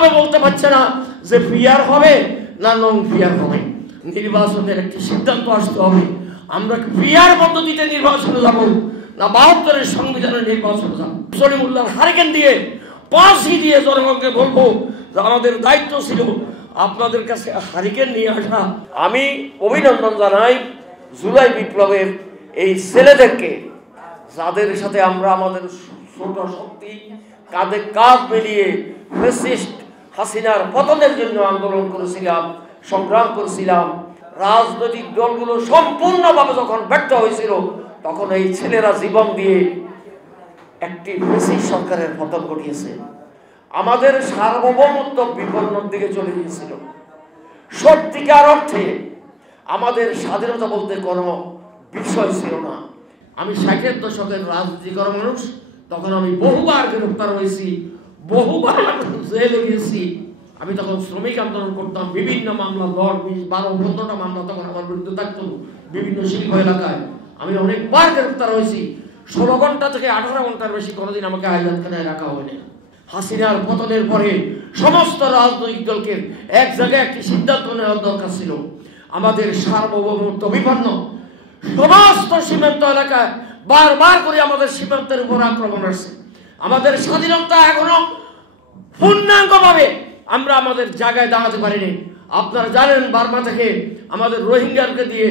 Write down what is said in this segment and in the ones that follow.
ভাবে বলতে পারছে না যে ফিয়ার হবে না নন ফিয়ার হবে। নির্বাচনের একটি সিদ্ধান্ত আসতে হবে। আমরা ফিয়ার পদ্ধতিতে নির্বাচনে যাব না ৭২-এর সংবিধানের নির্বাচনে যাব। সলিমুল্লাহ হারিকেন দিয়ে পাঁচি দিয়ে জনগণকে বলবো যে আমাদের দায়িত্ব ছিল আপনাদের কাছে হারিকেন নিয়ে আসা। আমি অভিনন্দন জানাই জুলাই বিপ্লবের এই ছেলেদেরকে, যাদের সাথে আমরা আমাদের ছোট শক্তি কাঁধে কাঁধ মিলিয়ে ফ্যাসিস্ট হাসিনার পতনের জন্য আন্দোলন করেছিলাম, সংগ্রাম করেছিলাম। রাজনৈতিক দলগুলো সম্পূর্ণভাবে যখন ব্যর্থ হয়েছিল, তখন এই ছেলেরা জীবন দিয়ে একটি ফ্যাসিস্ট সরকারের পতন ঘটিয়েছে। আমাদের সার্বভৌমত্ব বিপন্নের দিকে চলে গিয়েছিল। সত্যিকার অর্থে আমাদের স্বাধীনতা বলতে কোনো বিষয় ছিল না। আমি ৬০-এর দশকের রাজনীতি করা মানুষ, তখন আমি বহুবার গ্রেফতার হয়েছি, বহুবার জেলে গেছি। আমি তখন শ্রমিক আন্দোলন করতাম, বিভিন্ন মামলা ১০, ২০, ১২, ১৫টা মামলা তখন আমার বিরুদ্ধে থাকতো বিভিন্ন শিল্প এলাকায়। আমি অনেকবার গ্রেফতার হয়েছি। ১৬ ঘন্টা থেকে ১৮ ঘন্টার বেশি কোনোদিন আমাকে হাজতখানায় রাখা হয়নি। হাসিনার পতনের পরে সমস্ত রাজনৈতিক দলকে এক জায়গায় একটি সিদ্ধান্ত নেওয়ার দরকার ছিল। আমাদের সার্বভৌমত্ব বিপন্ন, সমস্ত সীমান্ত এলাকায় বারবার করে আমাদের সীমান্তের উপর আক্রমণ আসছে। আমাদের স্বাধীনতা এখনো পূর্ণাঙ্গভাবে আমরা আমাদের জায়গায় দাঁড়াতে পারিনি। আপনারা জানেন, বার্মা থেকে আমাদের রোহিঙ্গাকে দিয়ে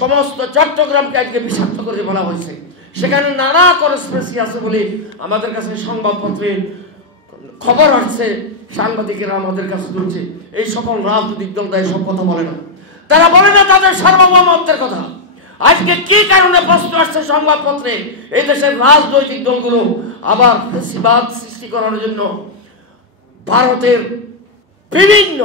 সমস্ত চট্টগ্রামকে আজকে বিষাক্ত করে বলা হয়েছে। সেখানে নানা কনস্পিরেসি আছে বলে আমাদের কাছে সংবাদপত্রে খবর আসছে, সাংবাদিকেরা আমাদের কাছে তুলছে। এই সকল রাজনৈতিক দল এসব কথা বলে না, তারা বলে না তাদের সার্বভৌমত্বের কথা। আজকে কি কারণে প্রশ্ন আসছে সংবাদপত্রে, এই দেশের রাজনৈতিক দলগুলো আবার ফ্যাসিবাদ সৃষ্টি করার জন্য ভারতের বিভিন্ন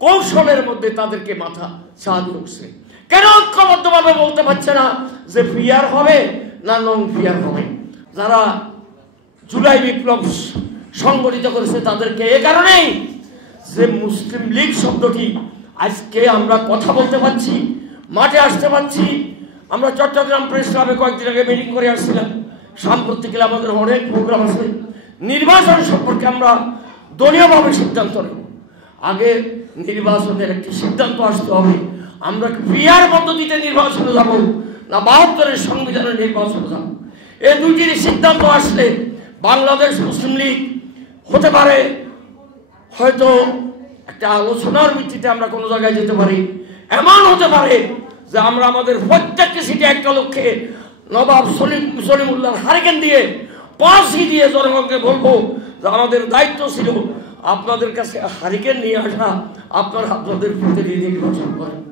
কৌশলের মধ্যে তাদেরকে মাথা ছাদ উঠছে। কেন ঐক্যবদ্ধভাবে বলতে পারছে না যে ফিয়ার হবে না নন ফিয়ার হবে? যারা জুলাই বিপ্লব সংগঠিত করেছে তাদেরকে এ কারণেই যে মুসলিম লীগ শব্দটি আজকে আমরা কথা বলতে পারছি, মাঠে আসতে পারছি। আমরা চট্টগ্রাম প্রেস ক্লাবে কয়েকদিন আগে মিটিং করে আসছিলাম। সাম্প্রতিক আমাদের অনেক প্রোগ্রাম আছে। নির্বাচন সম্পর্কে আমরা দলীয়ভাবে সিদ্ধান্ত নেব। আগে নির্বাচনের একটি সিদ্ধান্ত আসতে হবে। আমরা ফিয়ার পদ্ধতিতে নির্বাচনে যাব না ৭২-এর সংবিধানের নির্বাচনে যাব। এই দুইটির সিদ্ধান্ত আসলে বাংলাদেশ মুসলিম লীগ হতে পারে, হয়তো একটা আলোচনার ভিত্তিতে আমরা কোনো জায়গায় যেতে পারি। এমন হতে পারে যে আমরা আমাদের প্রত্যেকটি সিটে একটা লক্ষ্যে নবাব সলিমুল্লাহ হারিকেন দিয়ে পাঁচি দিয়ে জনগণকে বলবো যে আমাদের দায়িত্ব ছিল আপনাদের কাছে হারিকেন নিয়ে আসা, আপনারা আপনাদের প্রতিনিধি নির্বাচন করেন।